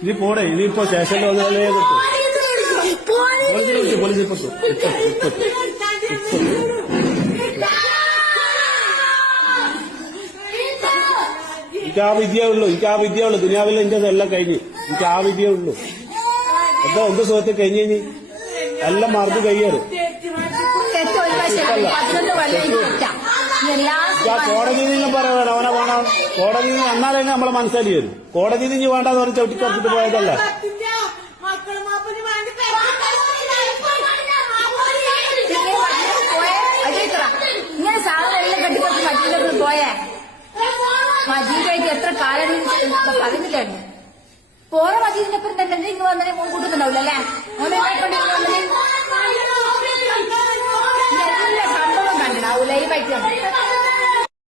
ഇനി പോടെ ഇനിയിപ്പോ സ്റ്റേഷനിൽ വന്നാലേ പോലീസിൽ പെട്ടു. എനിക്ക് ആ വിദ്യേ ഉള്ളൂ ദുനിയാവിൽ എന്റെ എല്ലാം കഴിഞ്ഞു. എനിക്ക് ആ വിദ്യേ ഉള്ളൂ. എന്താ എന്ത് സുഖത്തിൽ കഴിഞ്ഞു എല്ലാം മറന്നു കയ്യേറ്. കോടതിയിൽ നിന്നും പറയണം അവനെ വേണം. കോടതിയിൽ നിന്ന് എന്നാലേ നമ്മളെ മനസ്സിലാക്കി വരും. കോടതിയിൽ നിന്ന് വേണ്ടെന്ന് പറഞ്ഞ് ചവിട്ടിക്കറച്ചിട്ട് പോയതല്ല. ഇങ്ങനെ സാധനം കെട്ടിപ്പറ്റി മറ്റൊക്കെ പോയേ മജീദായിട്ട് എത്ര കാലം പറഞ്ഞിട്ടാണ് പോയ മജീദിനൊപ്പം തന്നെ ഇങ്ങ് വന്നേ മോൻ കൂട്ടുന്നുണ്ടാവില്ല അല്ലേ? മോനെ എല്ലാ സംഭവം കണ്ടിടാവൂ ലൈവായിട്ട്